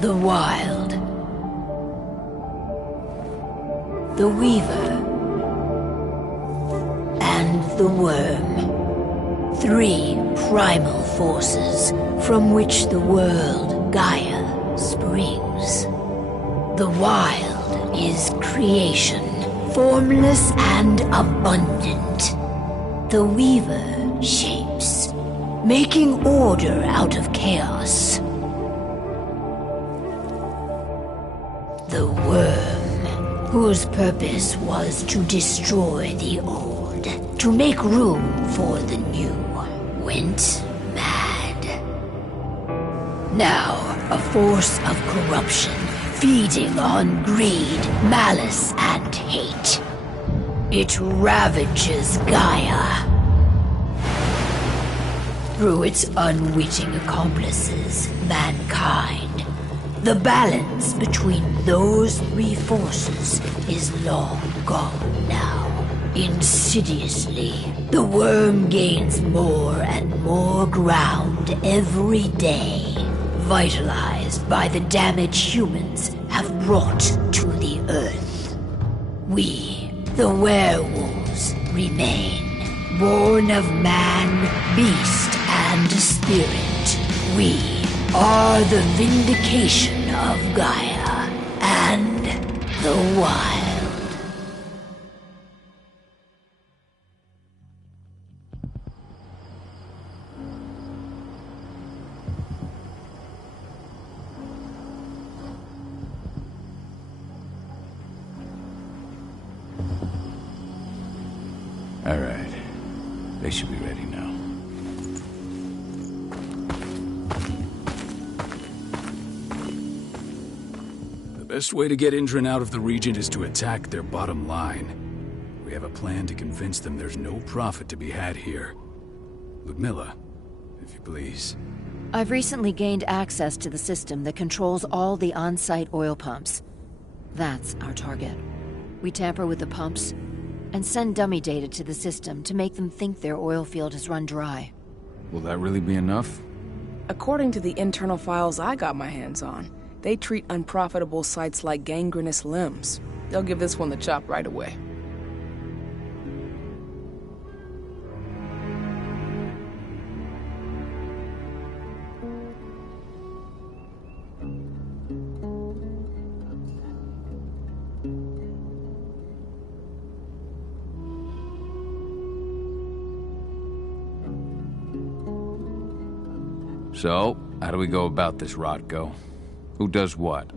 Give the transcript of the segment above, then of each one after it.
The Wild. The Weaver. And the Worm. 3 primal forces from which the world, Gaia, springs. The Wild is creation, formless and abundant. The Weaver shapes, making order out of chaos. The Worm, whose purpose was to destroy the old, to make room for the new, went mad. Now, a force of corruption, feeding on greed, malice, and hate. It ravages Gaia. Through its unwitting accomplices, mankind. The balance between those 3 forces is long gone now. Insidiously, the Worm gains more and more ground every day, vitalized by the damage humans have brought to the Earth. We, the werewolves, remain, born of man, beast, and spirit. We are the vindication of Gaia and the Wild. All right. They should be ready now. The best way to get Indran out of the region is to attack their bottom line. We have a plan to convince them there's no profit to be had here. Ludmilla, if you please. I've recently gained access to the system that controls all the on-site oil pumps. That's our target. We tamper with the pumps and send dummy data to the system to make them think their oil field has run dry. Will that really be enough? According to the internal files I got my hands on, they treat unprofitable sites like gangrenous limbs. They'll give this one the chop right away. So, how do we go about this, Rotko? Who does what?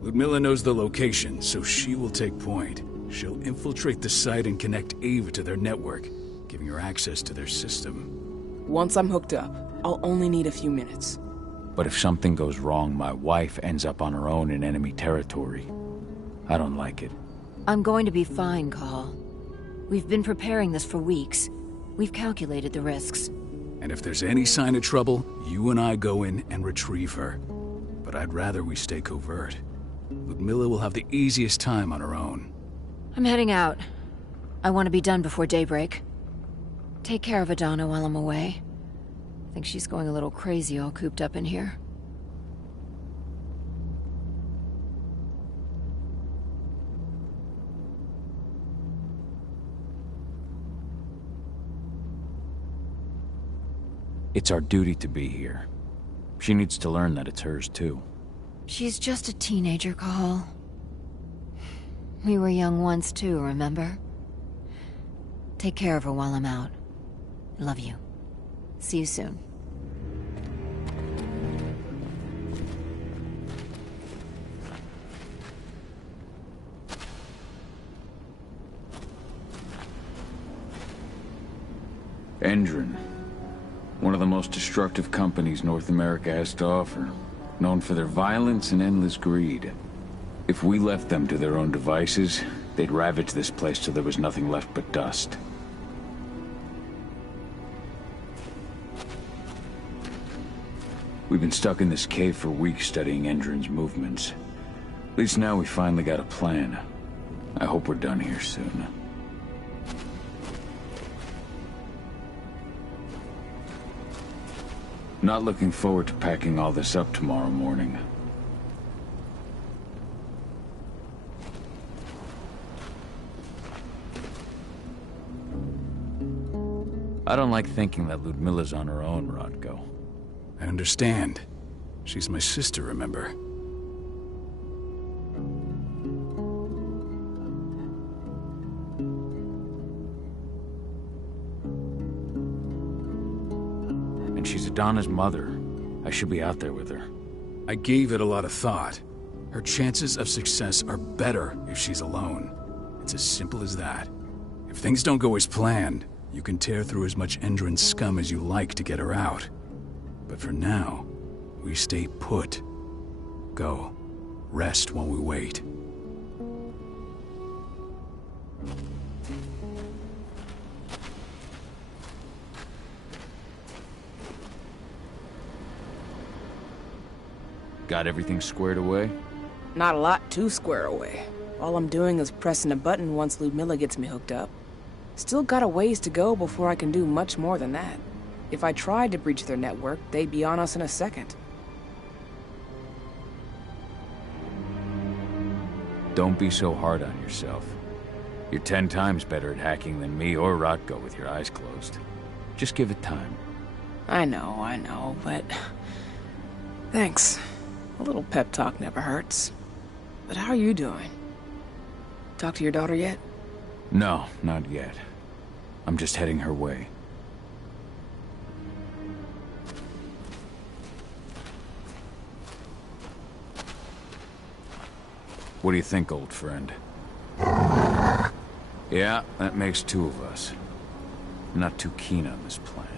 Ludmilla knows the location, so she will take point. She'll infiltrate the site and connect Ava to their network, giving her access to their system. Once I'm hooked up, I'll only need a few minutes. But if something goes wrong, my wife ends up on her own in enemy territory. I don't like it. I'm going to be fine, Call. We've been preparing this for weeks. We've calculated the risks. And if there's any sign of trouble, you and I go in and retrieve her. But I'd rather we stay covert. Ludmilla will have the easiest time on her own. I'm heading out. I want to be done before daybreak. Take care of Adana while I'm away. I think she's going a little crazy all cooped up in here. It's our duty to be here. She needs to learn that it's hers too. She's just a teenager, Call. We were young once too, remember? Take care of her while I'm out. I love you. See you soon. Endron. One of the most destructive companies North America has to offer. Known for their violence and endless greed. If we left them to their own devices, they'd ravage this place till there was nothing left but dust. We've been stuck in this cave for weeks studying Endron's movements. At least now we finally got a plan. I hope we're done here soon. Not looking forward to packing all this up tomorrow morning. I don't like thinking that Ludmilla's on her own, Rodko. I understand. She's my sister, remember? And she's Adana's mother. I should be out there with her. I gave it a lot of thought. Her chances of success are better if she's alone. It's as simple as that. If things don't go as planned, you can tear through as much Endron scum as you like to get her out. But for now, we stay put. Go. Rest while we wait. Got everything squared away? Not a lot to square away. All I'm doing is pressing a button once Ludmilla gets me hooked up. Still got a ways to go before I can do much more than that. If I tried to breach their network, they'd be on us in a second. Don't be so hard on yourself. You're 10 times better at hacking than me or Rodko with your eyes closed. Just give it time. I know, but... Thanks. A little pep talk never hurts. But how are you doing? Talk to your daughter yet? No, not yet. I'm just heading her way. What do you think, old friend? Yeah, that makes 2 of us. I'm not too keen on this plan.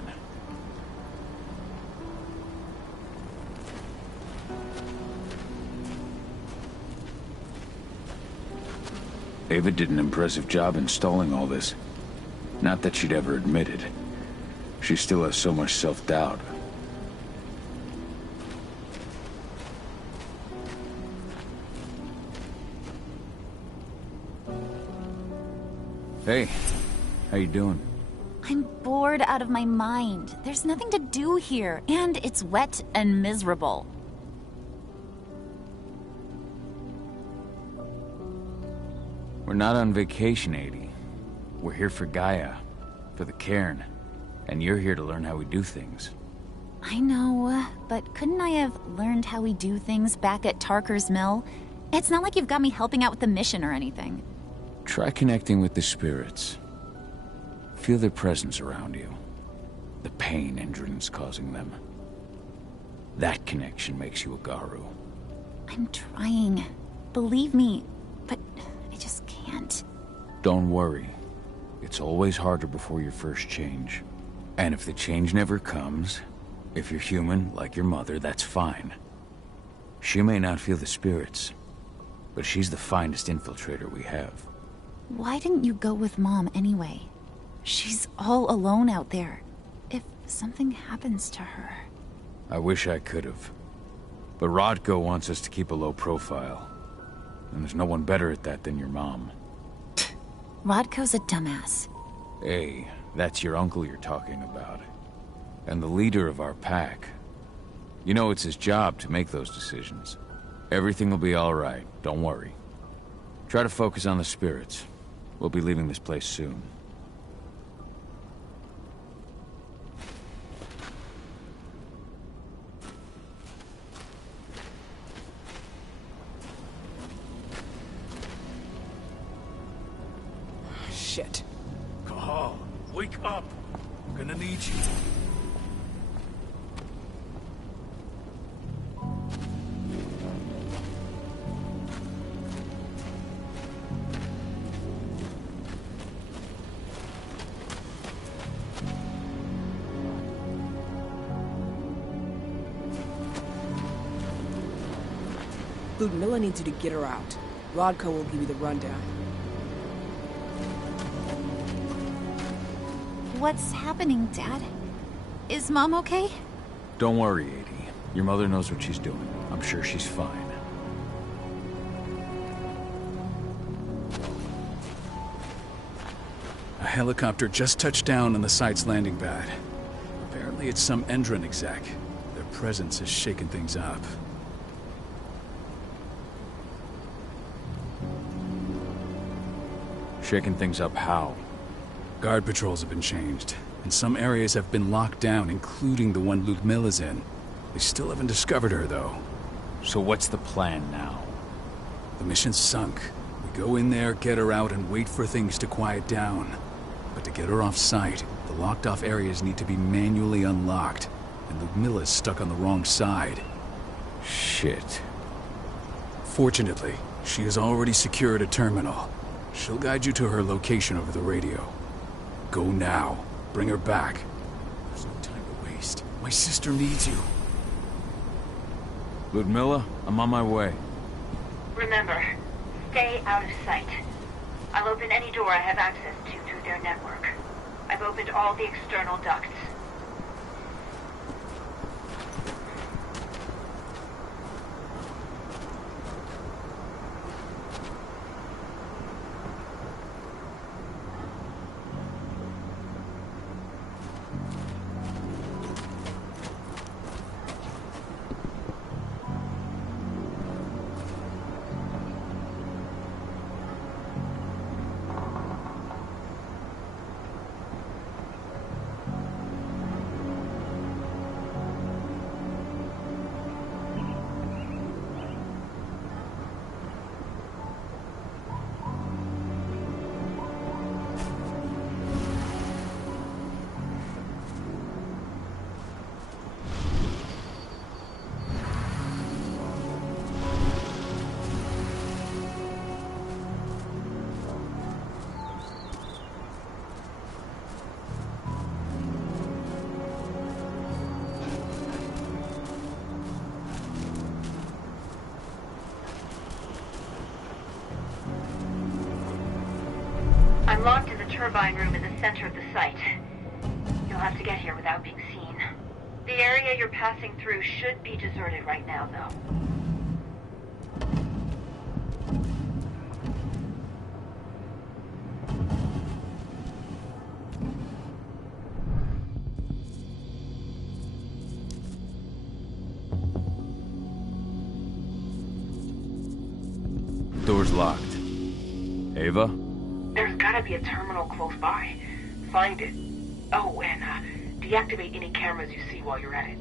Ava did an impressive job installing all this. Not that she'd ever admit it. She still has so much self-doubt. Hey, how you doing? I'm bored out of my mind. There's nothing to do here, and it's wet and miserable. We're not on vacation, 80. We're here for Gaia, for the cairn, and you're here to learn how we do things. I know, but couldn't I have learned how we do things back at Tarker's Mill? It's not like you've got me helping out with the mission or anything. Try connecting with the spirits. Feel their presence around you. The pain Endron's causing them. That connection makes you a Garu. I'm trying. Believe me, but I just can't. Don't worry. It's always harder before your first change. And if the change never comes, if you're human, like your mother, that's fine. She may not feel the spirits, but she's the finest infiltrator we have. Why didn't you go with Mom anyway? She's all alone out there. If something happens to her... I wish I could have. But Rodko wants us to keep a low profile. And there's no one better at that than your mom. Rodko's a dumbass. Hey, that's your uncle you're talking about. And the leader of our pack. You know it's his job to make those decisions. Everything will be all right, don't worry. Try to focus on the spirits. We'll be leaving this place soon. Shit. Cahal, wake up! I'm gonna need you. Ludmilla needs you to get her out. Rodko will give you the rundown. What's happening, Dad? Is Mom okay? Don't worry, 80. Your mother knows what she's doing. I'm sure she's fine. A helicopter just touched down on the site's landing pad. Apparently it's some Endron exec. Their presence has shaken things up. Shaking things up how? Guard patrols have been changed. and some areas have been locked down, including the one Ludmilla's in. They still haven't discovered her, though. So what's the plan now? The mission's sunk. We go in there, get her out, and wait for things to quiet down. But to get her off-site, the locked-off areas need to be manually unlocked, and Ludmilla's stuck on the wrong side. Shit. Fortunately, she has already secured a terminal. She'll guide you to her location over the radio. Go now. Bring her back. There's no time to waste. My sister needs you. Ludmilla, I'm on my way. Remember, stay out of sight. I'll open any door I have access to through their network. I've opened all the external ducts. I'm locked in the turbine room in the center of the site. You'll have to get here without being seen. The area you're passing through should be deserted right now, though. Door's locked. Ava? There's gotta be a terminal close by. Find it. Oh, and deactivate any cameras you see while you're at it.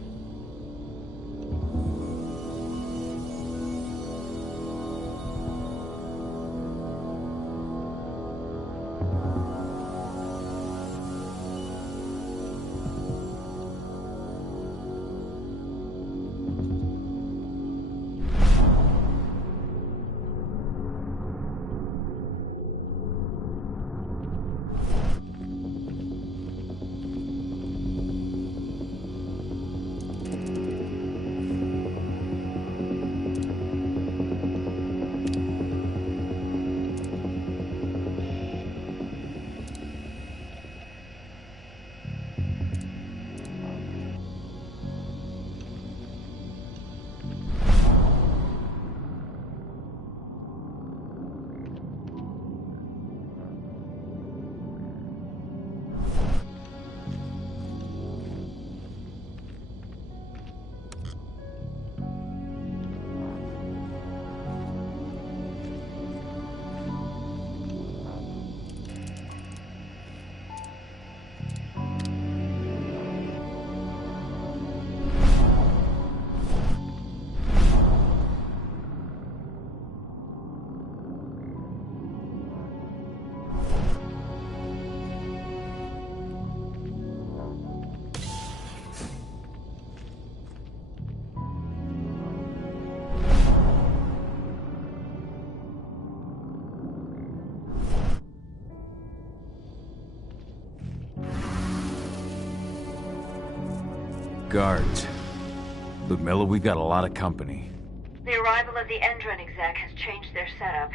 Guards. Ludmilla, we've got a lot of company. The arrival of the Endron exec has changed their setup.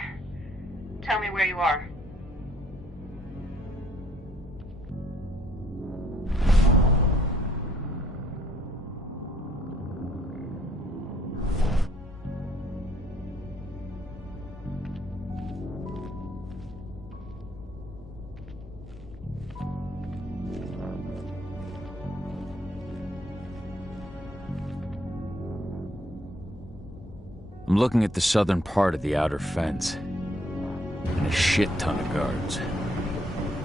Tell me where you are. I'm looking at the southern part of the outer fence. And a shit ton of guards.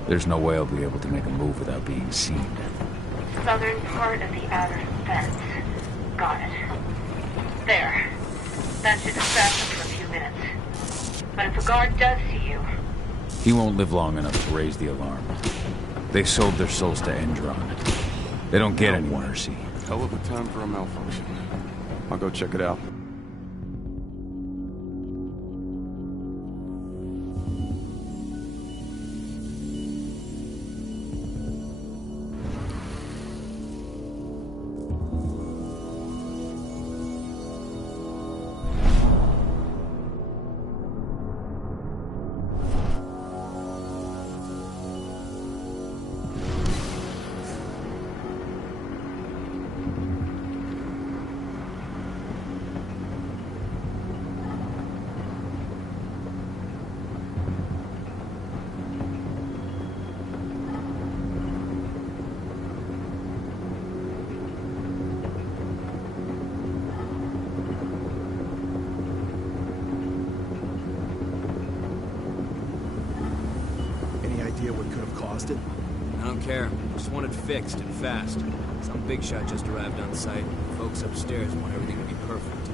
There's no way I'll be able to make a move without being seen. Southern part of the outer fence. Got it. There. That should distract them for a few minutes. But if a guard does see you... He won't live long enough to raise the alarm. They sold their souls to Endron. They don't get any mercy. Hell of a time for a malfunction. I'll go check it out. What could have caused it? I don't care. Just want it fixed and fast. Some big shot just arrived on site. Folks upstairs want everything to be perfect.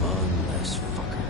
One less fucker.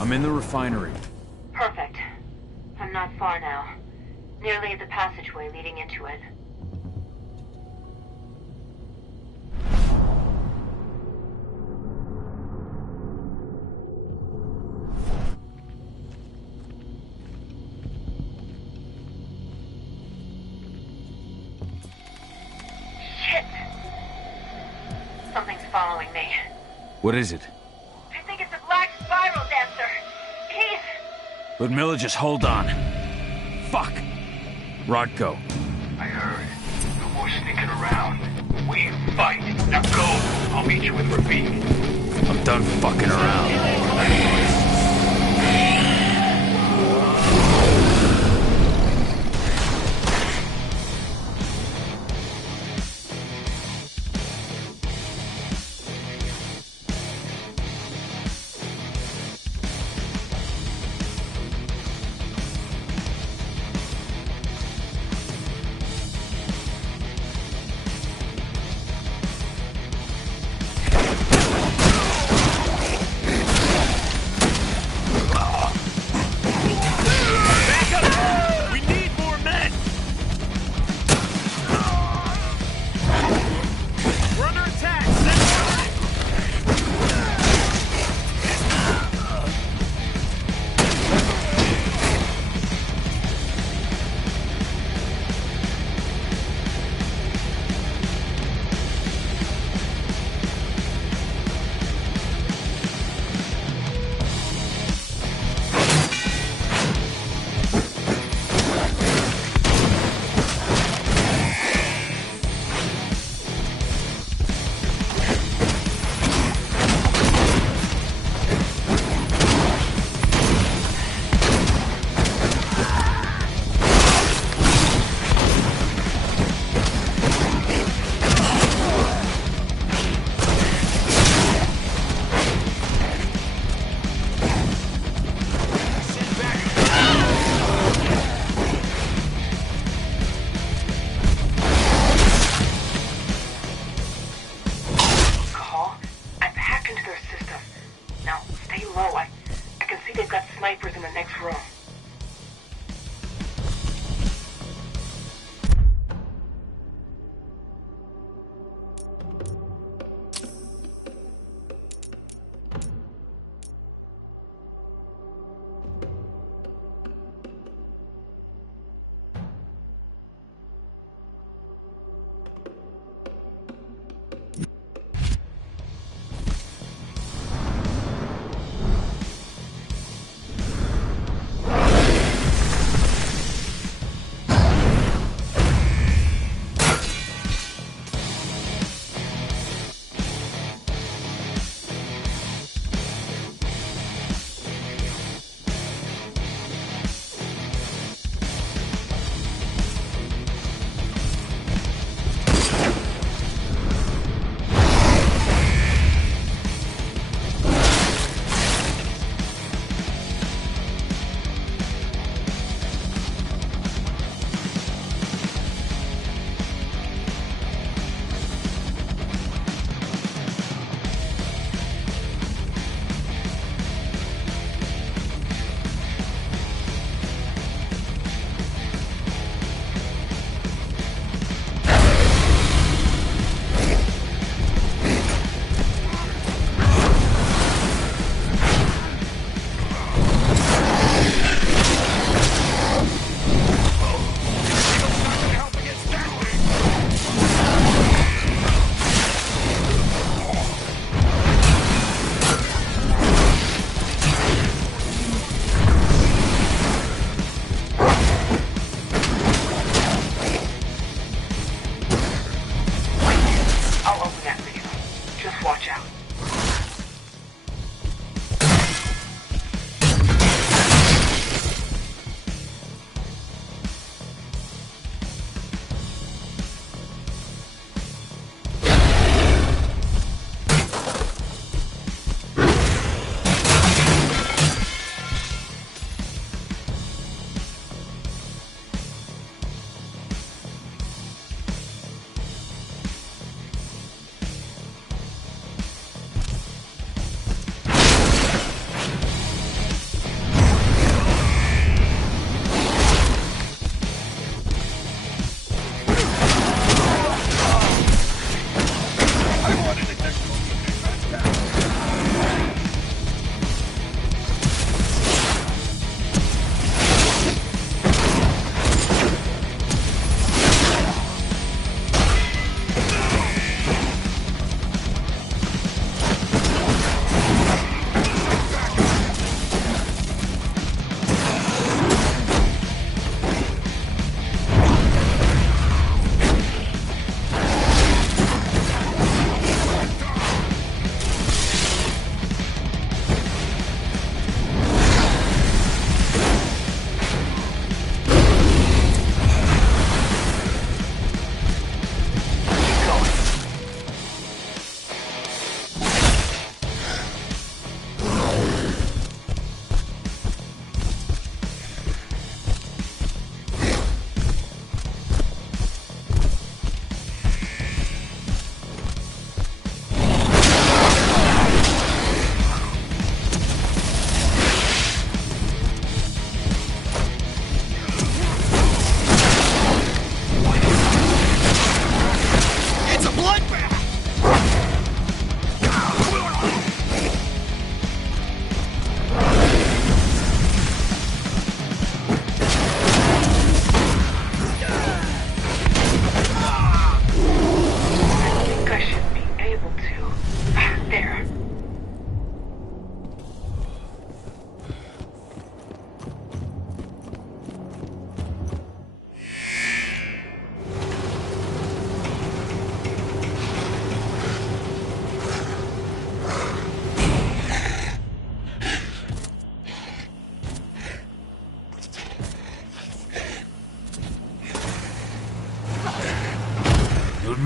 I'm in the refinery. Perfect. I'm not far now. Nearly at the passageway leading into it. Shit! Something's following me. What is it? I think it's a black spiral dancer. He's... Ludmilla, just hold on. Fuck. Rodko. I heard. No more sneaking around. We fight. Now go. I'll meet you with Rafik. I'm done fucking around. Snipers in the next room.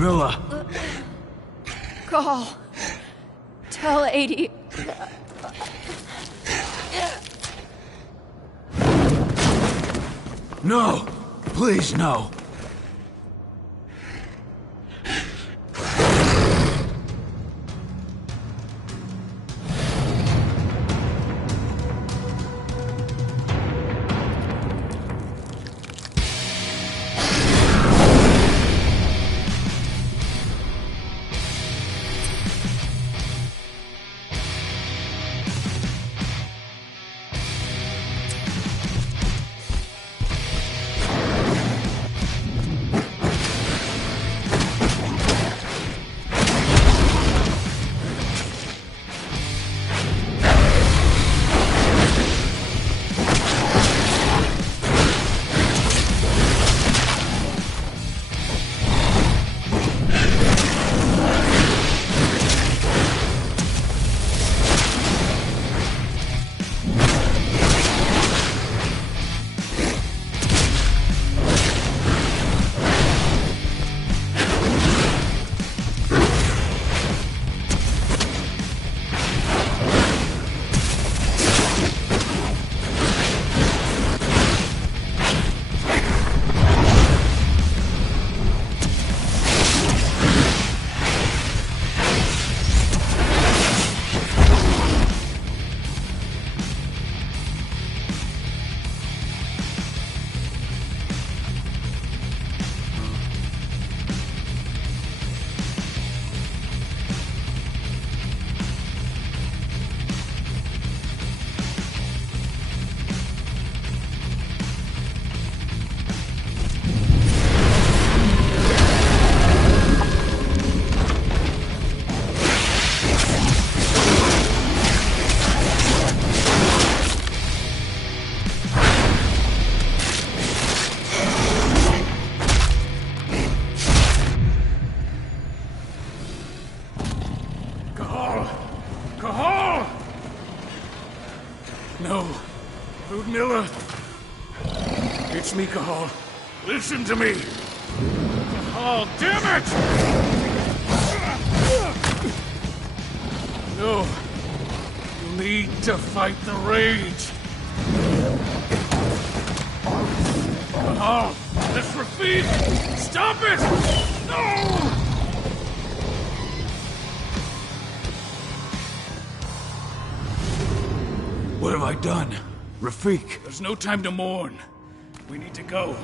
Ludmilla! Call. Tell 80. No! Please, no! No. Ludmilla! It's me, Cahal. Listen to me! Cahal, damn it! No. You need to fight the rage. Cahal, this Rafid! Stop it! No! What have I done? Rafik! There's no time to mourn. We need to go.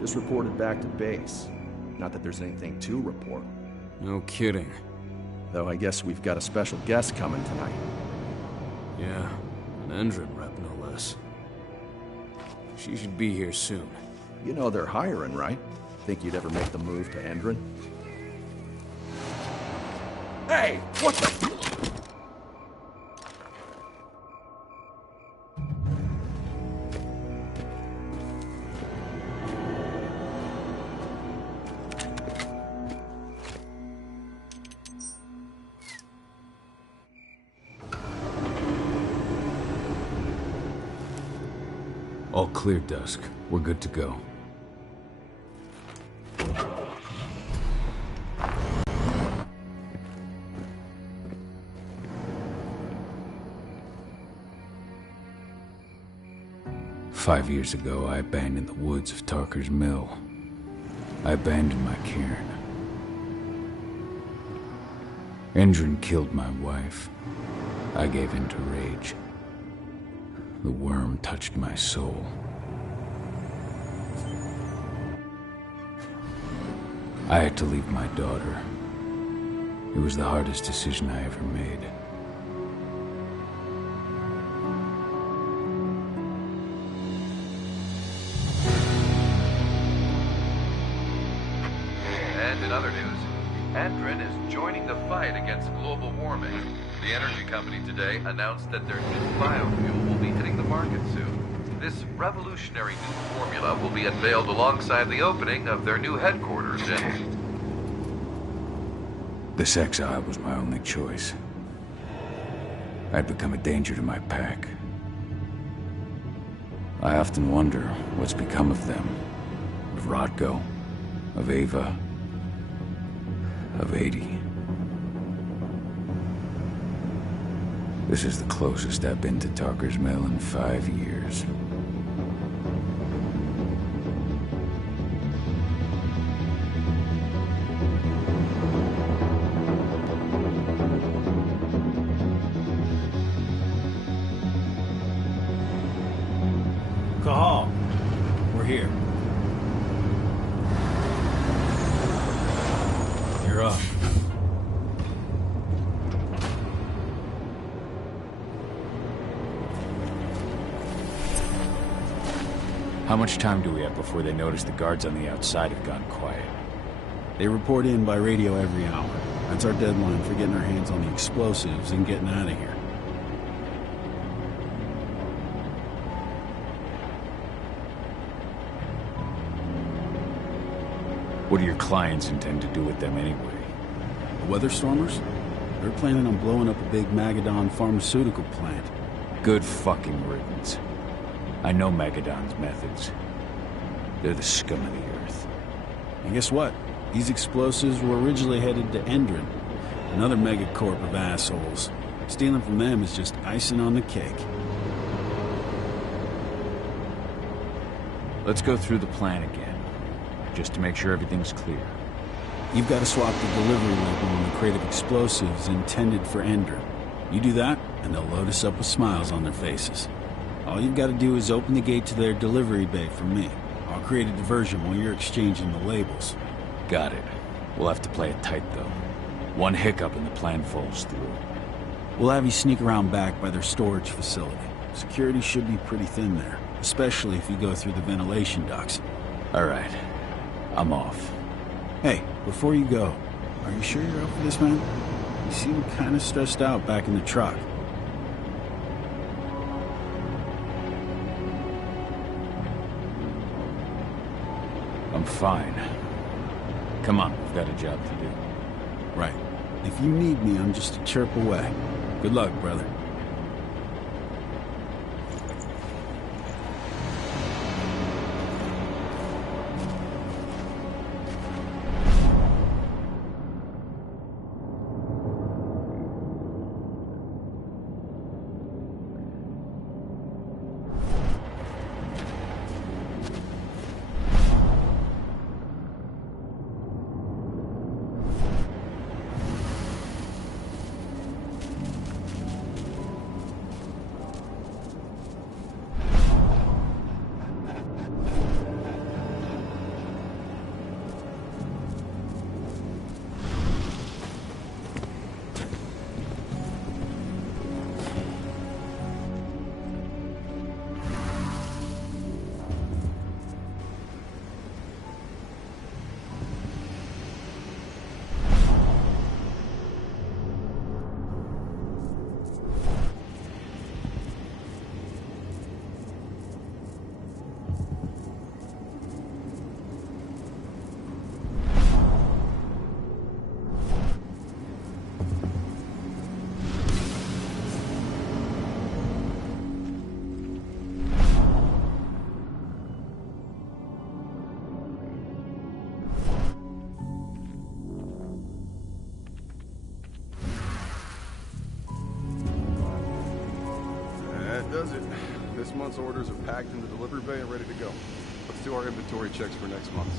Just reported back to base. Not that there's anything to report. No kidding. Though I guess we've got a special guest coming tonight. Yeah, an Endron rep, no less. She should be here soon. You know they're hiring, right? Think you'd ever make the move to Endron? Hey! What the... All clear, Dusk. We're good to go. "5 years ago, I abandoned the woods of Tarker's Mill. I abandoned my cairn. Endron killed my wife. I gave in to rage. The worm touched my soul. I had to leave my daughter. It was the hardest decision I ever made. And in other news, Endron is joining the fight against global warming. The energy company today announced that their new biofuel will be hitting the market soon. This revolutionary new formula will be unveiled alongside the opening of their new headquarters in... This exile was my only choice. I'd become a danger to my pack. I often wonder what's become of them. Of Rodko, of Ava, of 80. This is the closest I've been to Tarker's Mill in 5 years. Cahal, we're here. You're up. How much time do we have before they notice the guards on the outside have gone quiet? They report in by radio every hour. That's our deadline for getting our hands on the explosives and getting out of here. What do your clients intend to do with them anyway? The Weatherstormers? They're planning on blowing up a big Magadon pharmaceutical plant. Good fucking riddance. I know Magadon's methods. They're the scum of the earth. And guess what? These explosives were originally headed to Endron, another megacorp of assholes. Stealing from them is just icing on the cake. Let's go through the plan again, just to make sure everything's clear. You've got to swap the delivery label on the crate of explosives intended for Endron. You do that, and they'll load us up with smiles on their faces. All you've got to do is open the gate to their delivery bay for me. I'll create a diversion while you're exchanging the labels. Got it. We'll have to play it tight, though. One hiccup and the plan falls through. We'll have you sneak around back by their storage facility. Security should be pretty thin there, especially if you go through the ventilation ducts. All right. I'm off. Hey, before you go, are you sure you're up for this, man? You seem kind of stressed out back in the truck. I'm fine. Come on, we've got a job to do. Right. If you need me, I'm just a chirp away. Good luck, brother. Does it. This month's orders are packed in the delivery bay and ready to go. Let's do our inventory checks for next month.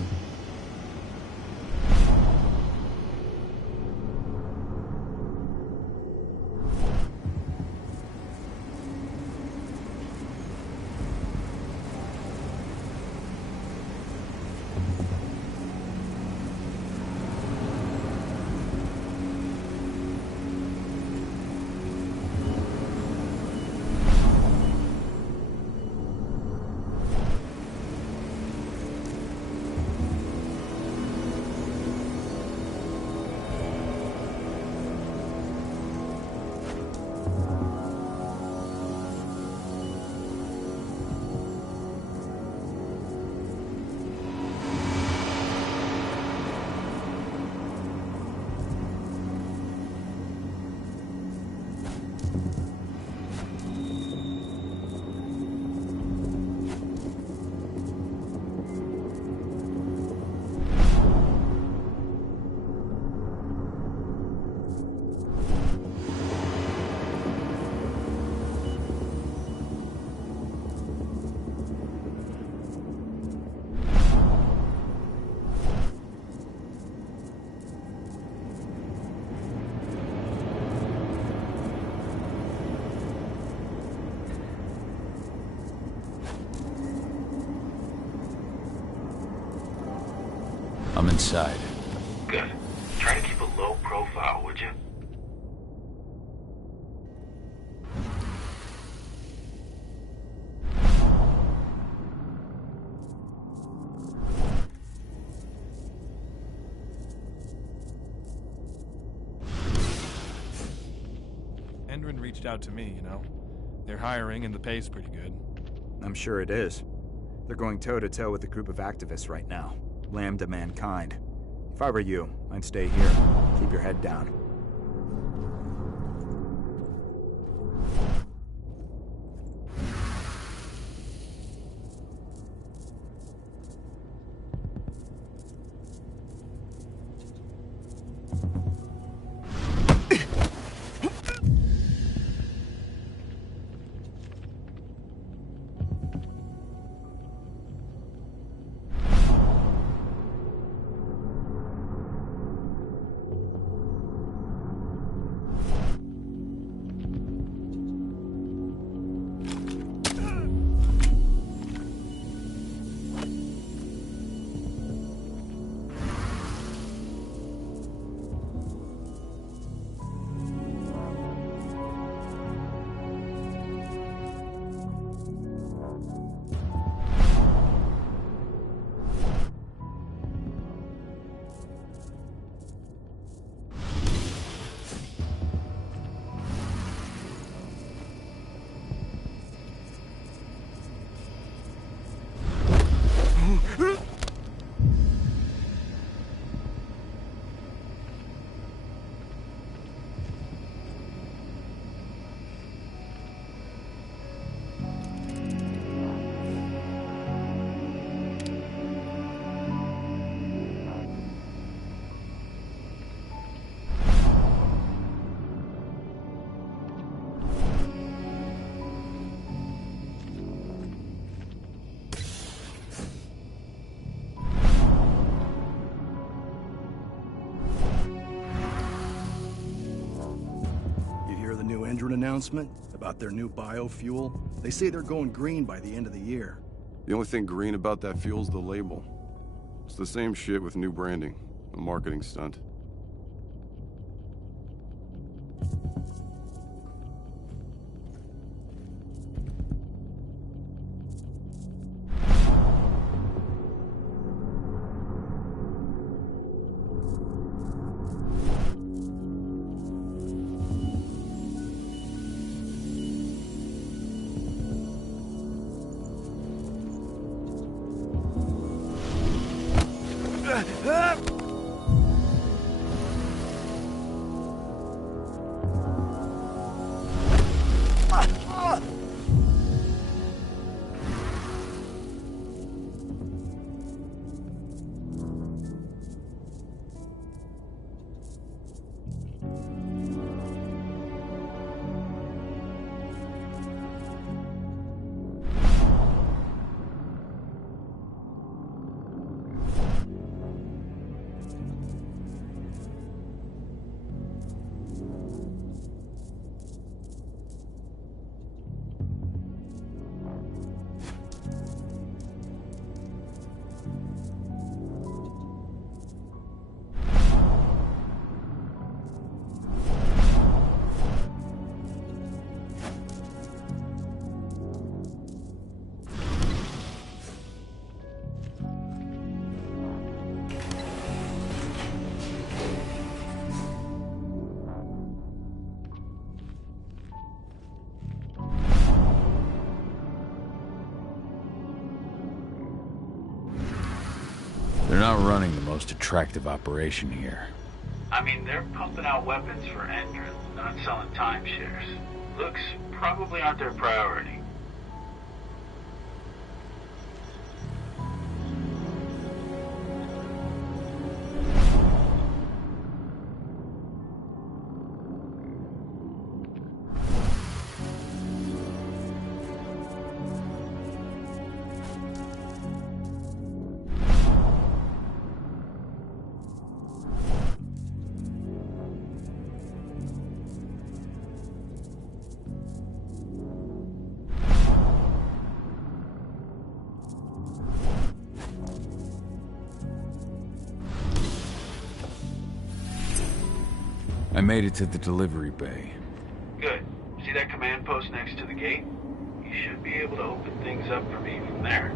I'm inside. Good. Try to keep a low profile, would you? Endron reached out to me, you know. They're hiring and the pay's pretty good. I'm sure it is. They're going toe-to-toe with a group of activists right now. Lambda mankind. If I were you, I'd stay here. Keep your head down. Endron announcement about their new biofuel? They say they're going green by the end of the year. The only thing green about that fuel's the label. It's the same shit with new branding. A marketing stunt. They're not running the most attractive operation here. I mean, they're pumping out weapons for Endron, not selling timeshares. Looks probably aren't their priority. I made it to the delivery bay. Good. See that command post next to the gate? You should be able to open things up for me from there.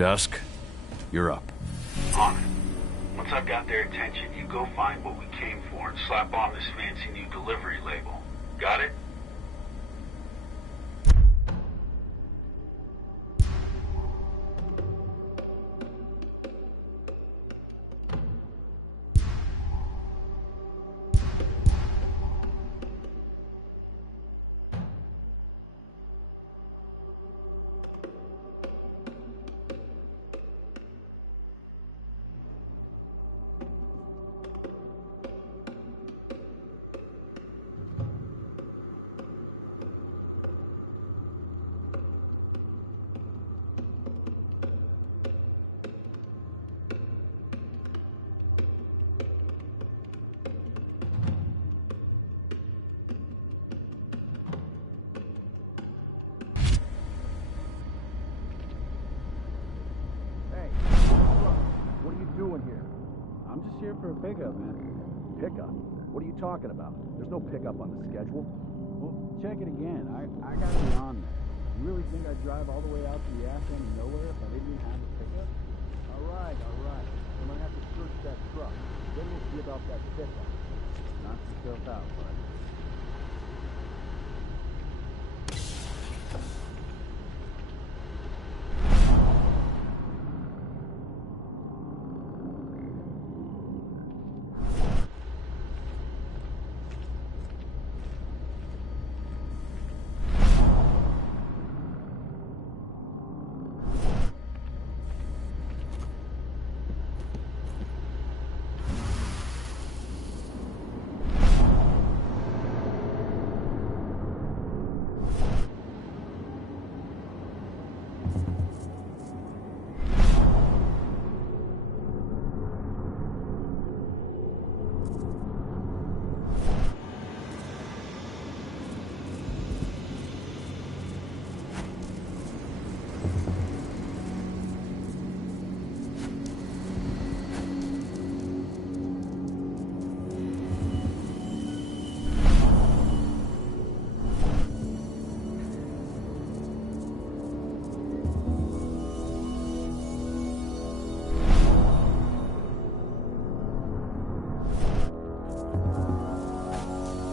Dusk, you're up. On it. Once I've got their attention, you go find what we came for and slap on this fancy new delivery label. Got it? What are you doing here? I'm just here for a pickup, man. Pickup? What are you talking about? There's no pickup on the schedule. Well, check it again. I gotta be on there. You really think I'd drive all the way out to the ass end of nowhere if I didn't have a pickup? All right. I'm gonna have to search that truck. Then we'll see about that pickup. Knock yourself out, bud.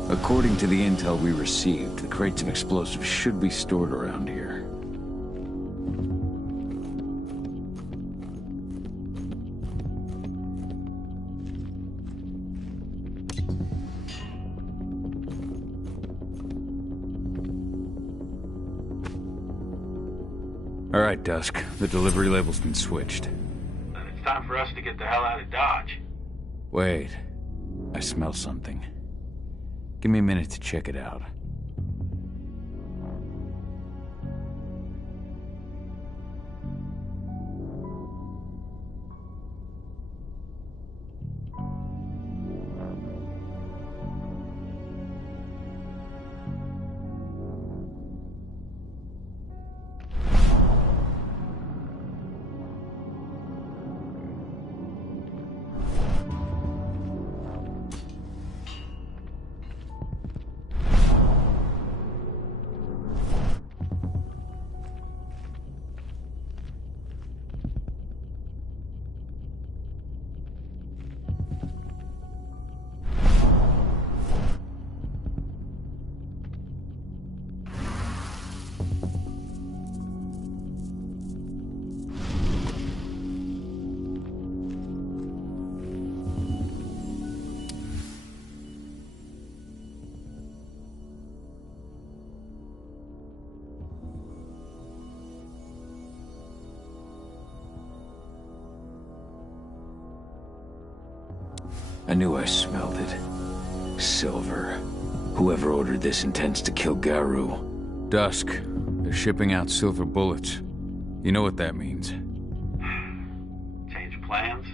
According to the intel we received, the crates of explosives should be stored around here. All right, Dusk. The delivery label's been switched. Then it's time for us to get the hell out of Dodge. Wait. I smell something. Give me a minute to check it out. I knew I smelled it. Silver. Whoever ordered this intends to kill Garu. Dusk. They're shipping out silver bullets. You know what that means. Change of plans?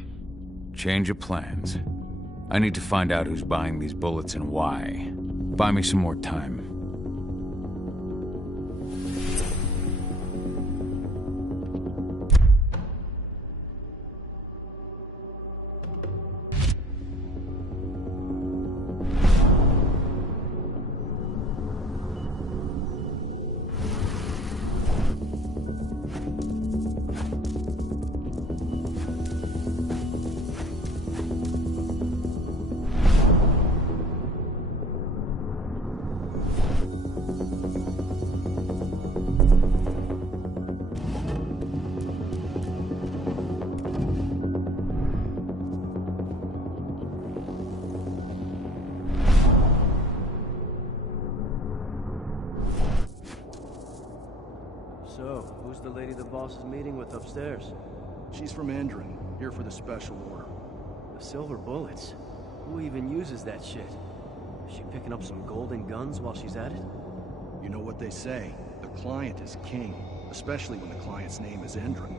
Change of plans. I need to find out who's buying these bullets and why. Buy me some more time. So, who's the lady the boss is meeting with upstairs? She's from Endron, here for the special order. The silver bullets? Who even uses that shit? Is she picking up some golden guns while she's at it? You know what they say, the client is king, especially when the client's name is Endron.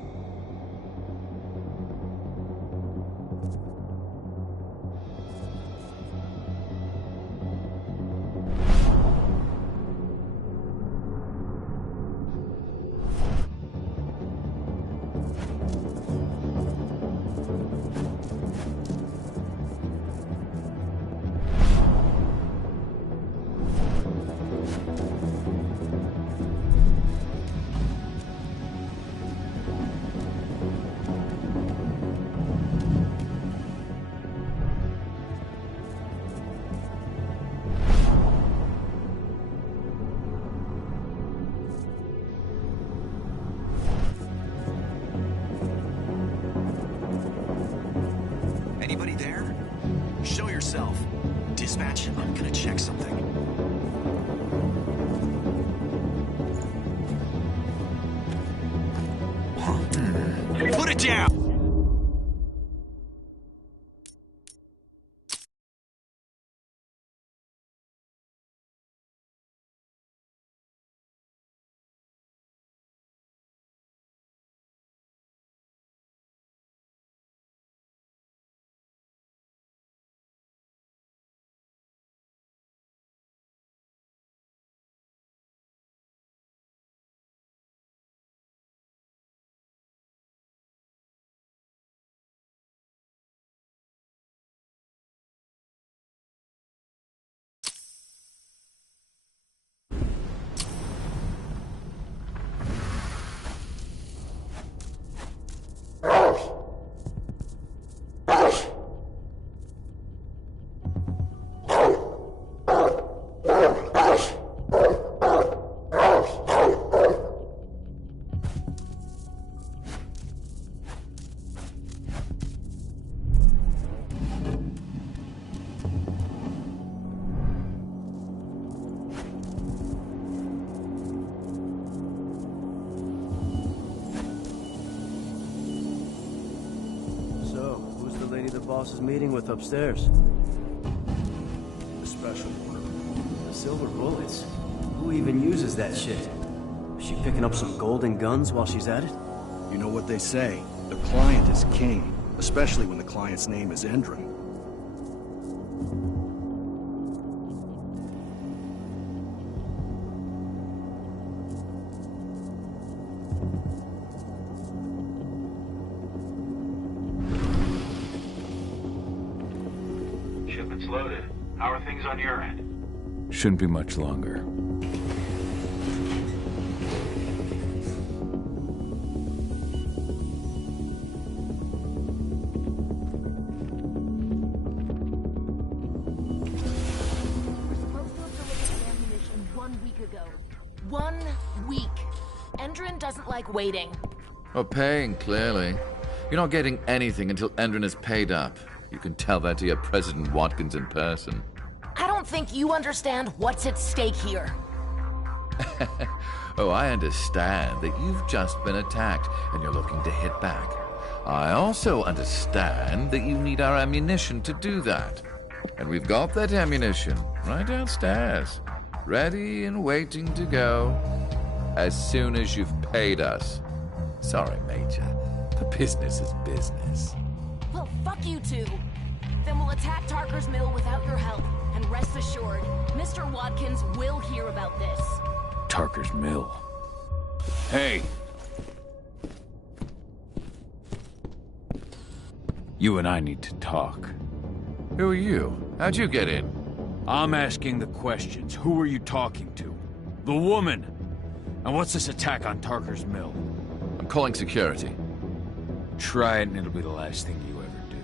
Anybody there? Show yourself. Dispatch, I'm gonna check something. Put it down! The boss is meeting with upstairs. The special order. The silver bullets? Who even uses that shit? Is she picking up some golden guns while she's at it? You know what they say, the client is king, especially when the client's name is Endron. Shipment's loaded. How are things on your end? Shouldn't be much longer. We're supposed to have delivered ammunition 1 week ago. 1 week. Endron doesn't like waiting. Well, paying, clearly. You're not getting anything until Endron is paid up. You can tell that to your President Watkins in person. I don't think you understand what's at stake here. Oh, I understand that you've just been attacked and you're looking to hit back. I also understand that you need our ammunition to do that. And we've got that ammunition right downstairs, ready and waiting to go as soon as you've paid us. Sorry, Major. The business is business. Well, fuck you two. Then we'll attack Tarker's Mill without your help. And rest assured, Mr. Watkins will hear about this. Tarker's Mill. Hey! You and I need to talk. Who are you? How'd you get in? I'm asking the questions. Who are you talking to? The woman! And what's this attack on Tarker's Mill? I'm calling security. Try it and it'll be the last thing you ever do.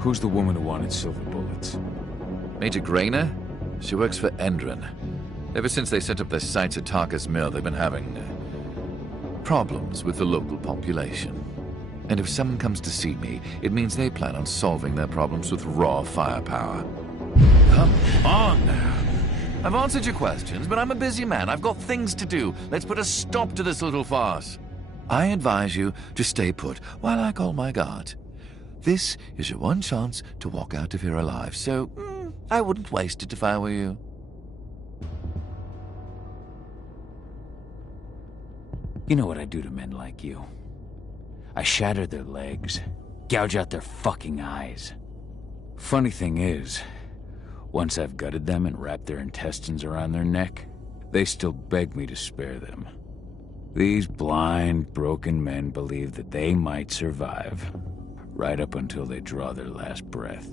Who's the woman who wanted silver bullets? Major Grainer? She works for Endron. Ever since they set up their sights at Tarkus Mill, they've been having problems with the local population. And if someone comes to see me, it means they plan on solving their problems with raw firepower. Come on now. I've answered your questions, but I'm a busy man. I've got things to do. Let's put a stop to this little farce. I advise you to stay put while I call my guard. This is your one chance to walk out of here alive, so I wouldn't waste it if I were you. You know what I do to men like you? I shatter their legs, gouge out their fucking eyes. Funny thing is, once I've gutted them and wrapped their intestines around their neck, they still beg me to spare them. These blind, broken men believe that they might survive, right up until they draw their last breath.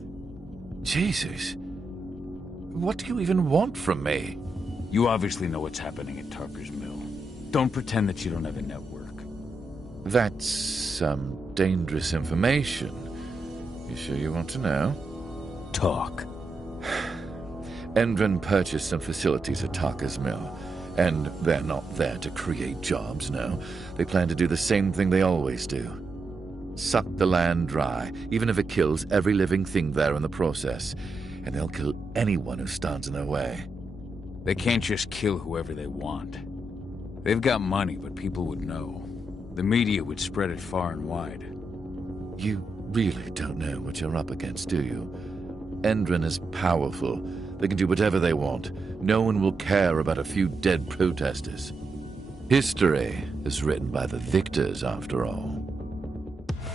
Jesus. What do you even want from me? You obviously know what's happening at Tarker's Mill. Don't pretend that you don't have a network. That's some dangerous information. You sure you want to know? Talk. Endron purchased some facilities at Tarker's Mill, and they're not there to create jobs, no. They plan to do the same thing they always do. Suck the land dry, even if it kills every living thing there in the process. And they'll kill anyone who stands in their way. They can't just kill whoever they want. They've got money, but people would know. The media would spread it far and wide. You really don't know what you're up against, do you? Endron is powerful. They can do whatever they want. No one will care about a few dead protesters. History is written by the victors, after all.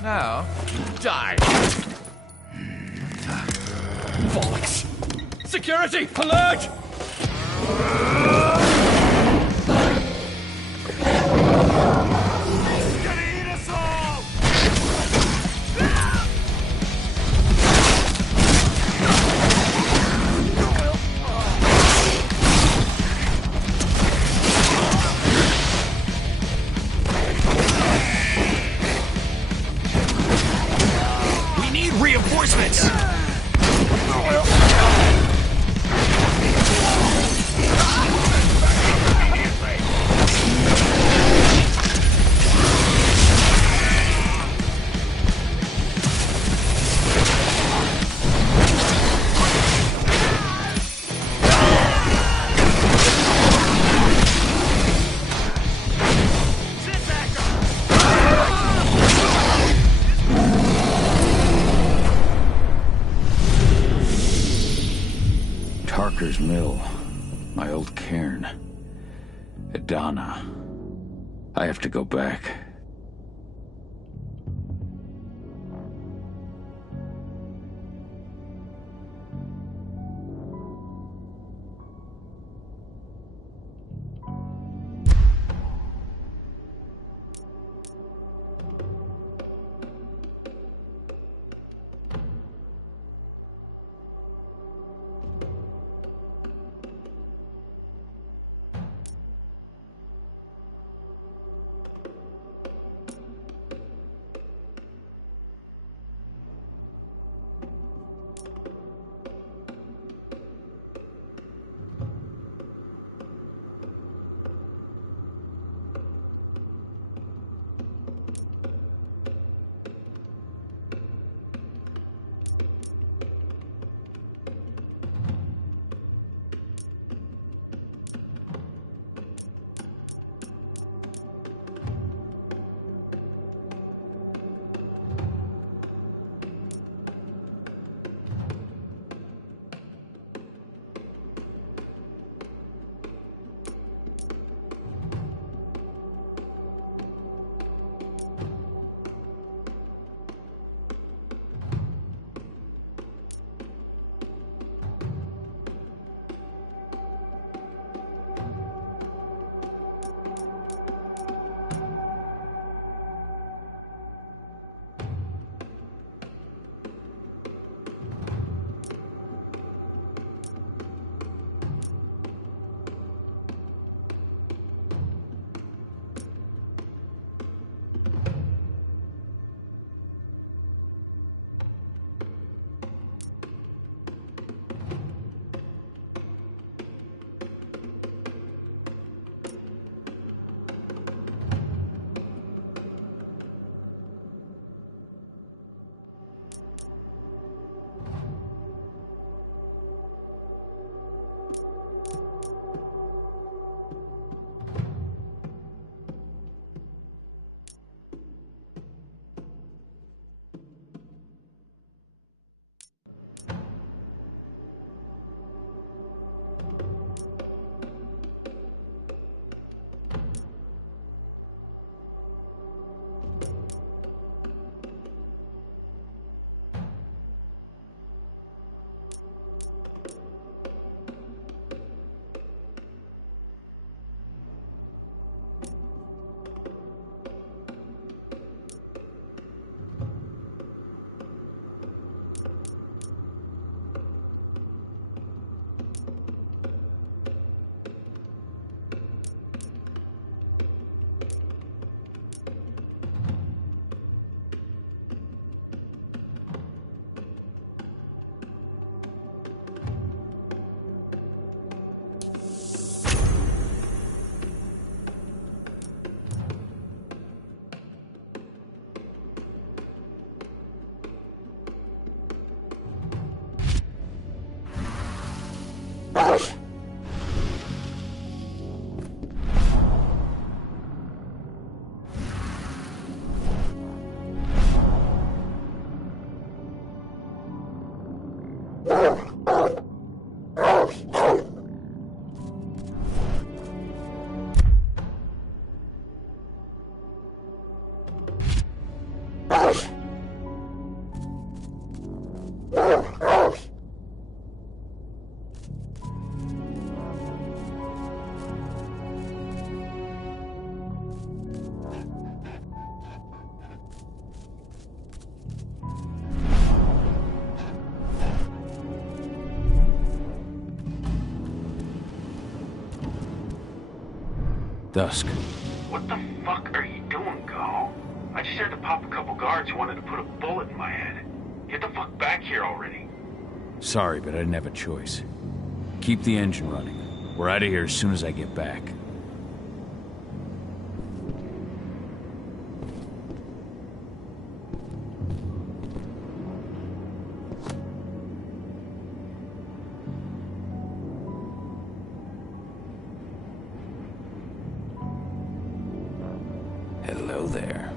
Now, die! Bollocks! Security! Alert! We need reinforcements! Tarker's Mill. My old cairn. Adana. I have to go back. Dusk. What the fuck are you doing, Go? I just had to pop a couple guards who wanted to put a bullet in my head. Get the fuck back here already. Sorry, but I didn't have a choice. Keep the engine running. We're out of here as soon as I get back. Hello there.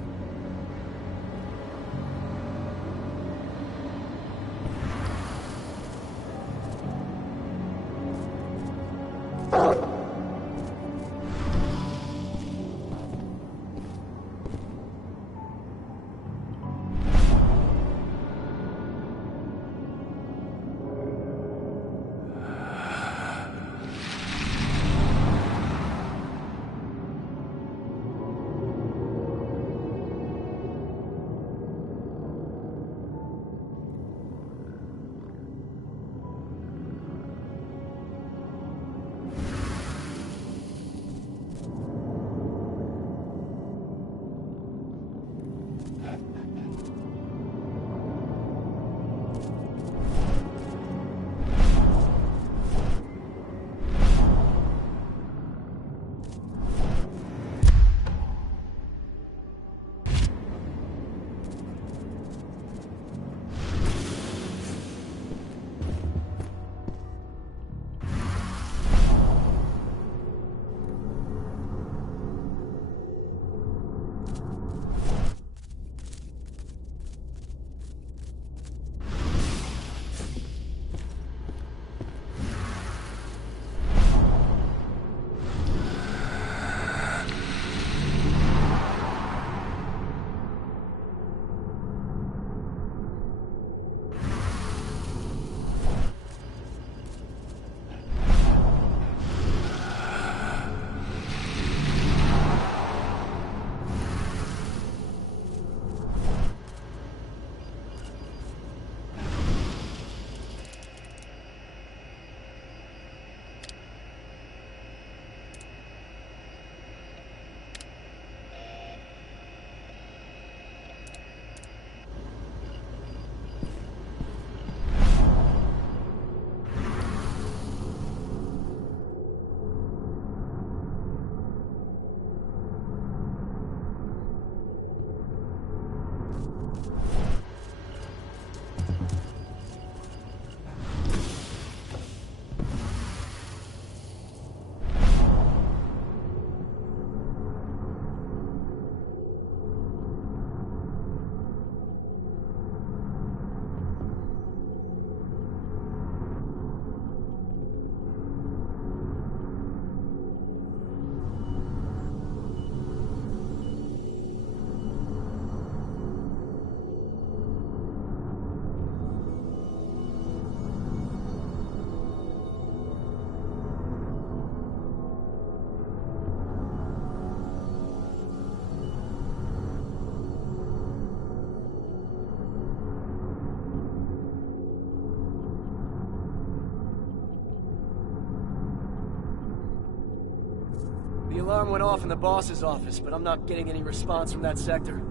The alarm went off in the boss's office, but I'm not getting any response from that sector.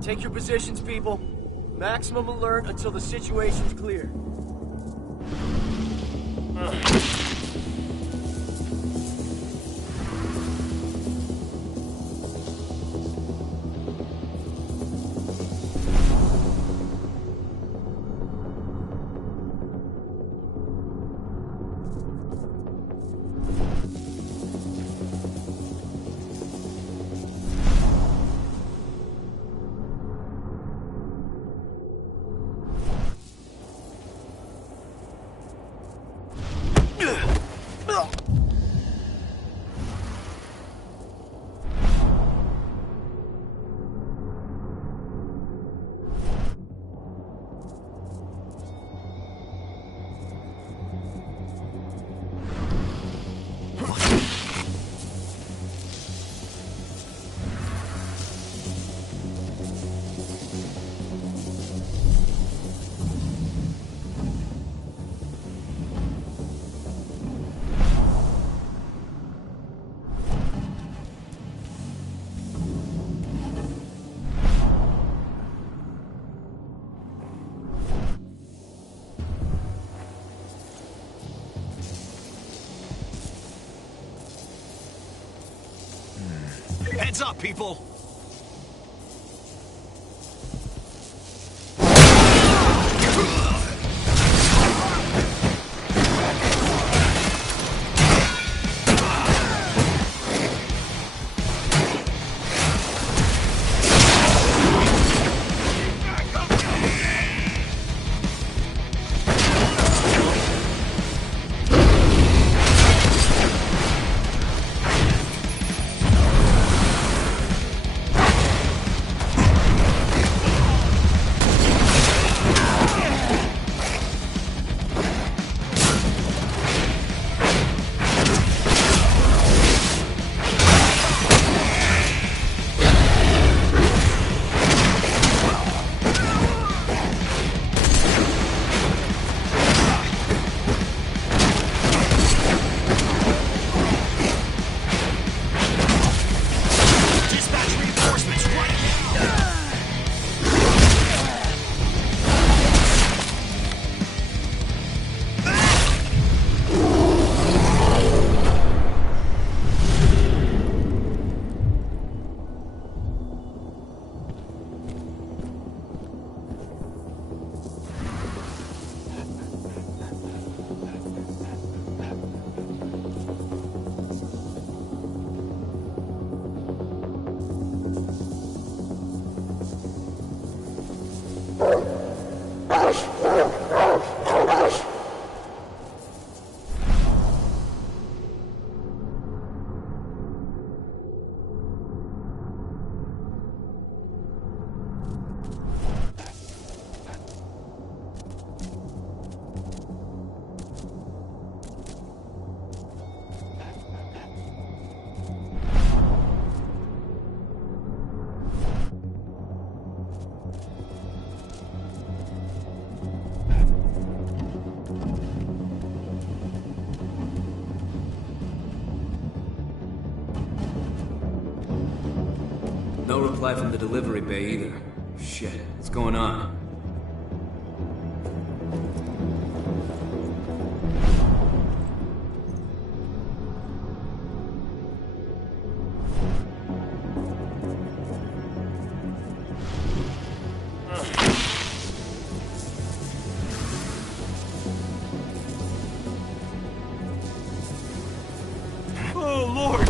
Take your positions, people. Maximum alert until the situation's clear. Ugh. Heads up, people! No reply from the delivery bay either. Shit, what's going on? Oh, Lord!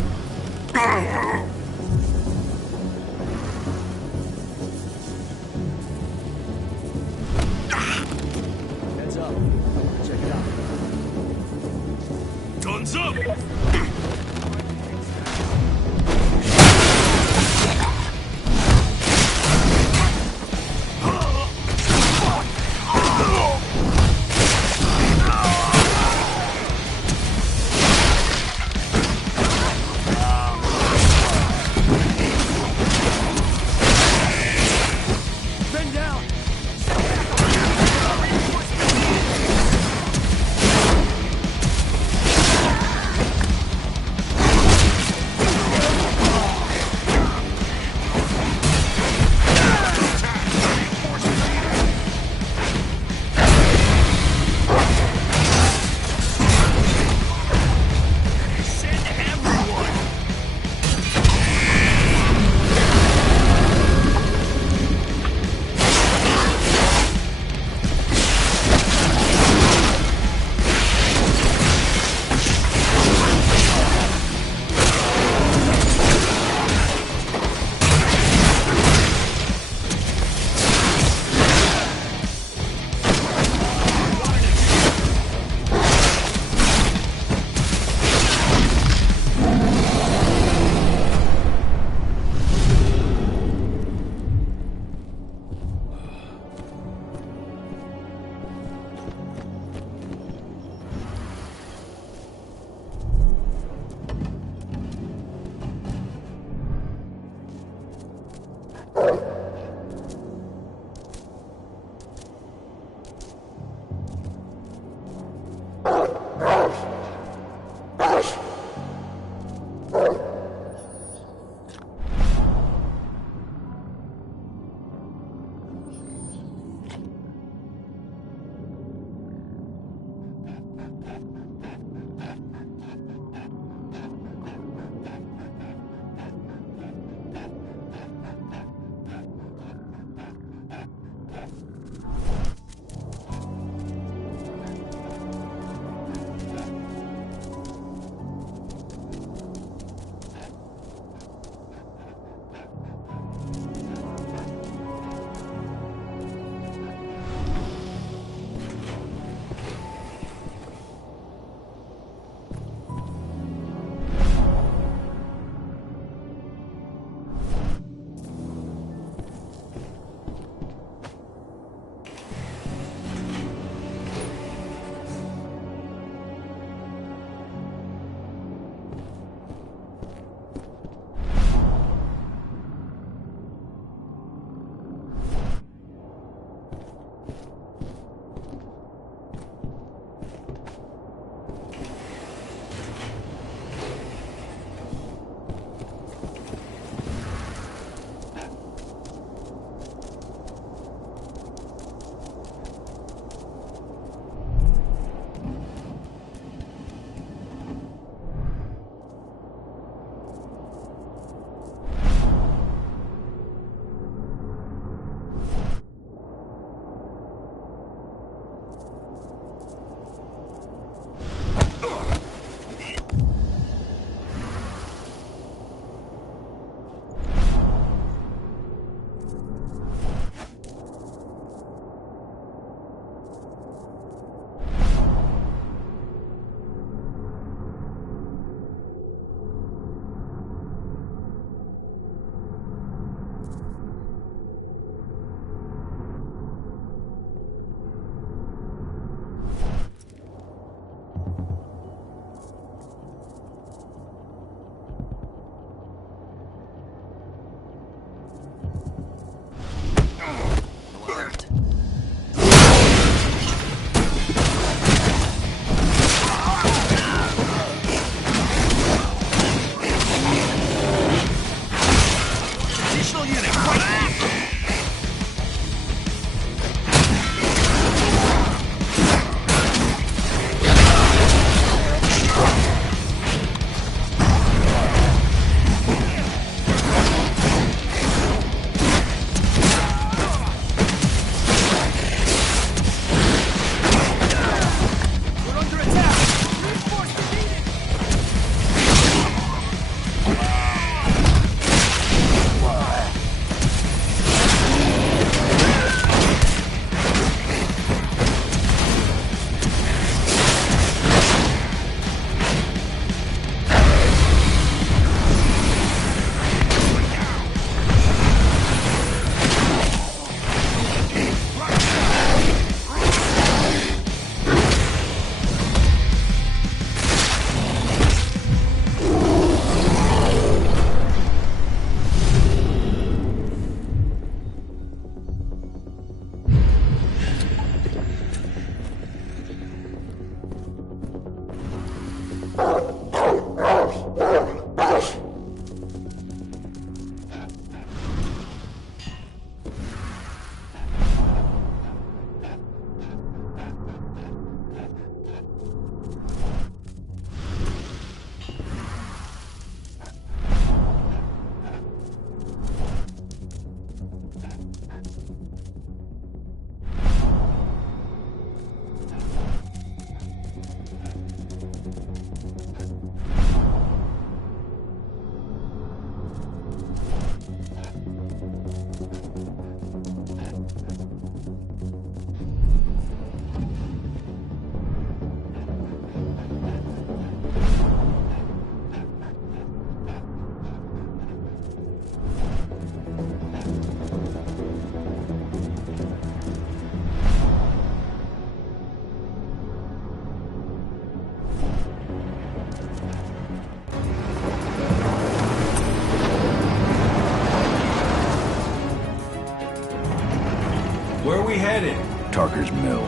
Where are we headed? Tarker's Mill.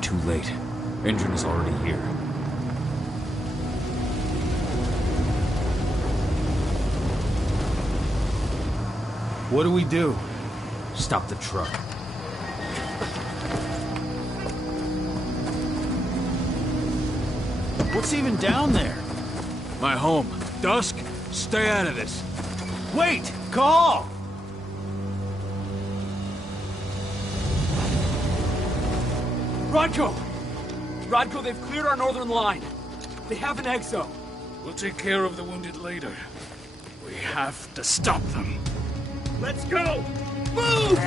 Too late. Engine is already here. What do we do? Stop the truck. What's even down there? My home. Dusk, stay out of this. Wait! Call! Rodko! Rodko, they've cleared our northern line. They have an exo. We'll take care of the wounded later. We have to stop them. Let's go! Move!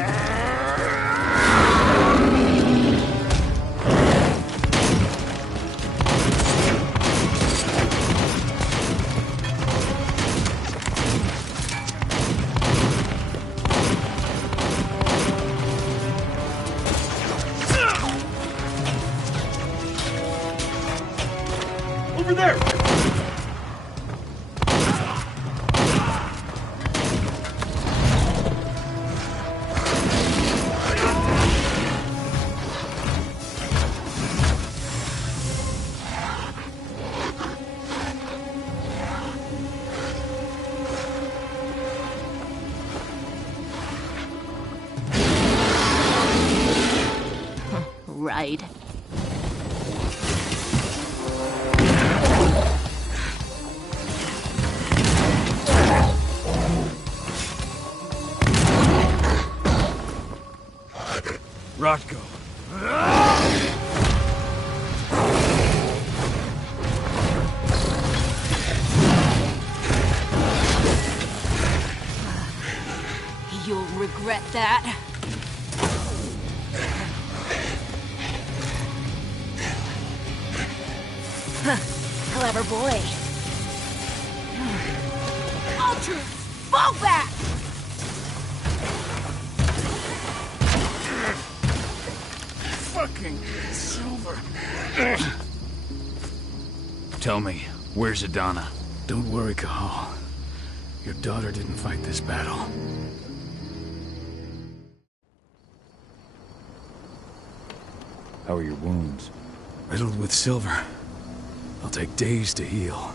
Over there! Right. Rodko. You'll regret that. Clever boy. All troops, fall back! Fucking Silver. Tell me, where's Adana? Don't worry, Cahal. Your daughter didn't fight this battle. How are your wounds? Riddled with silver. They'll take days to heal.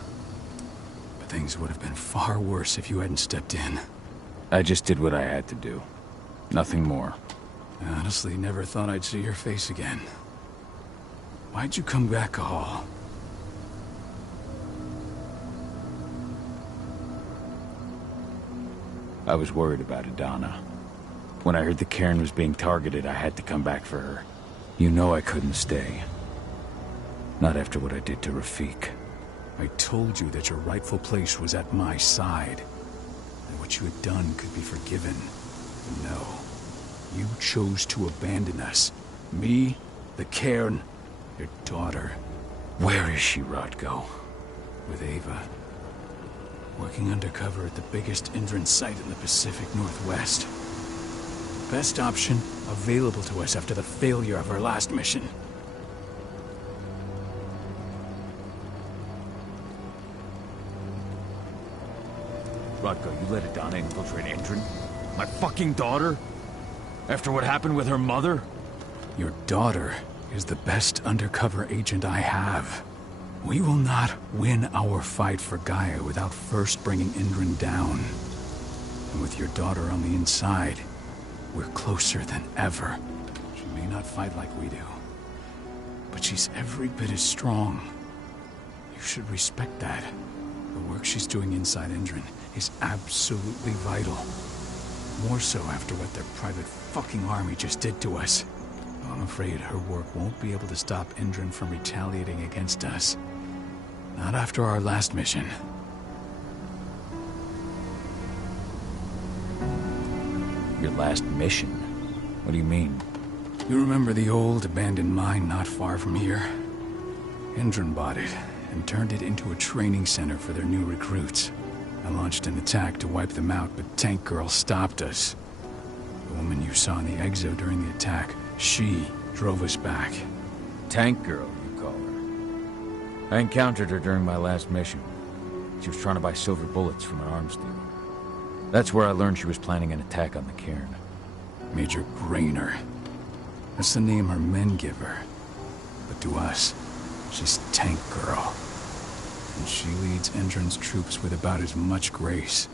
But things would have been far worse if you hadn't stepped in. I just did what I had to do. Nothing more. I honestly never thought I'd see your face again. Why'd you come back, Cahal? I was worried about Adana. When I heard the cairn was being targeted, I had to come back for her. You know I couldn't stay. Not after what I did to Rafik. I told you that your rightful place was at my side. And what you had done could be forgiven. But no. You chose to abandon us. Me, the cairn, your daughter. Where is she, Rodko? With Ava. Working undercover at the biggest Indran site in the Pacific Northwest. Best option available to us after the failure of our last mission. Rodko, you let Adana infiltrate Indran? My fucking daughter? After what happened with her mother? Your daughter is the best undercover agent I have. We will not win our fight for Gaia without first bringing Indran down. And with your daughter on the inside, we're closer than ever. She may not fight like we do, but she's every bit as strong. You should respect that. The work she's doing inside Endron is absolutely vital. More so after what their private fucking army just did to us. I'm afraid her work won't be able to stop Endron from retaliating against us. Not after our last mission. Your last mission? What do you mean? You remember the old abandoned mine not far from here? Endron bought it and turned it into a training center for their new recruits. I launched an attack to wipe them out, but Tank Girl stopped us. The woman you saw in the exo during the attack, she drove us back. Tank Girl, you call her. I encountered her during my last mission. She was trying to buy silver bullets from an arms dealer. That's where I learned she was planning an attack on the cairn. Major Grainer. That's the name her men give her. But to us, she's Tank Girl. And she leads Endron's troops with about as much grace.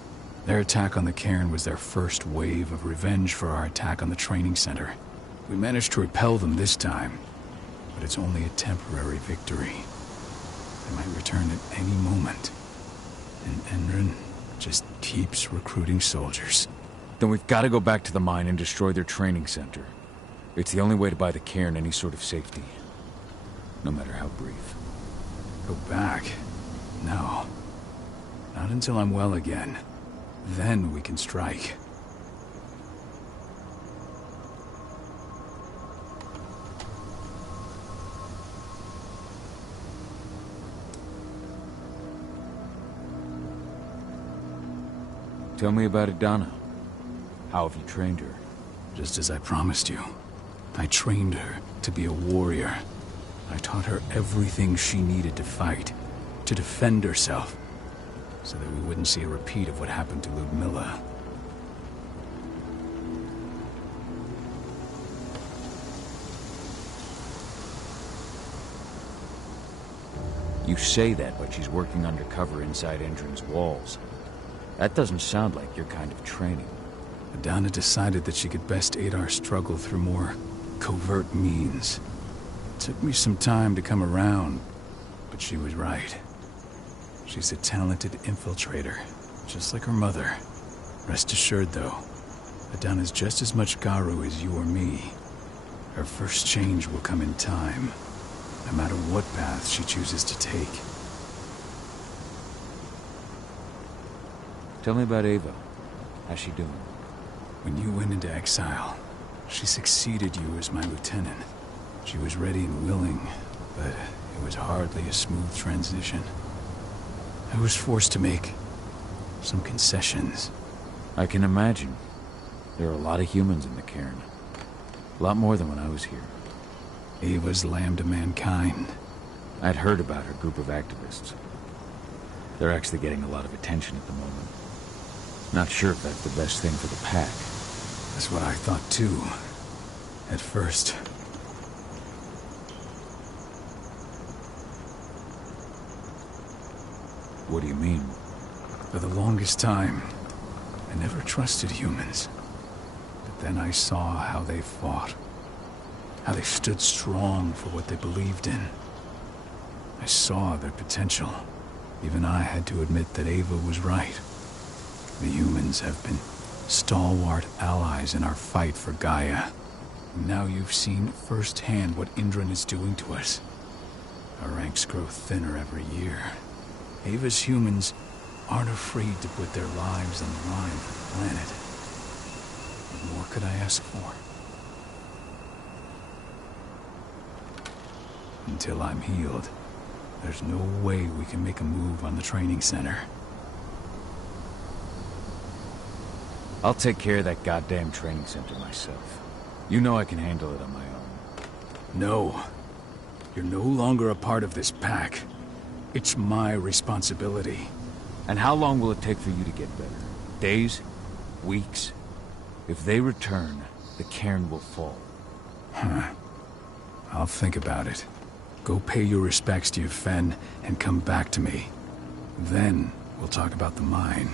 Their attack on the cairn was their first wave of revenge for our attack on the training center. We managed to repel them this time, but it's only a temporary victory. They might return at any moment. And Endron just keeps recruiting soldiers. Then we've got to go back to the mine and destroy their training center. It's the only way to buy the cairn any sort of safety. No matter how brief. Go back? No. Not until I'm well again. Then we can strike. Tell me about Adana. How have you trained her? Just as I promised you. I trained her to be a warrior. I taught her everything she needed to fight, to defend herself, so that we wouldn't see a repeat of what happened to Ludmilla. You say that, but she's working undercover inside Endron's walls. That doesn't sound like your kind of training. Adana decided that she could best aid our struggle through more covert means. It took me some time to come around, but she was right. She's a talented infiltrator, just like her mother. Rest assured, though, Adana's just as much Garu as you or me. Her first change will come in time, no matter what path she chooses to take. Tell me about Ava. How's she doing? When you went into exile, she succeeded you as my lieutenant. She was ready and willing, but it was hardly a smooth transition. I was forced to make some concessions. I can imagine. There are a lot of humans in the cairn. A lot more than when I was here. Ava's lamb to mankind. I'd heard about her group of activists. They're actually getting a lot of attention at the moment. Not sure if that's the best thing for the pack. That's what I thought too, at first. What do you mean? For the longest time, I never trusted humans. But then I saw how they fought. How they stood strong for what they believed in. I saw their potential. Even I had to admit that Ava was right. The humans have been stalwart allies in our fight for Gaia. Now you've seen firsthand what Endron is doing to us. Our ranks grow thinner every year. Ava's humans aren't afraid to put their lives on the line for the planet. What more could I ask for? Until I'm healed, there's no way we can make a move on the training center. I'll take care of that goddamn training center myself. You know I can handle it on my own. No. You're no longer a part of this pack. It's my responsibility. And how long will it take for you to get better? Days? Weeks? If they return, the cairn will fall. Huh. I'll think about it. Go pay your respects to your Fen and come back to me. Then we'll talk about the mine.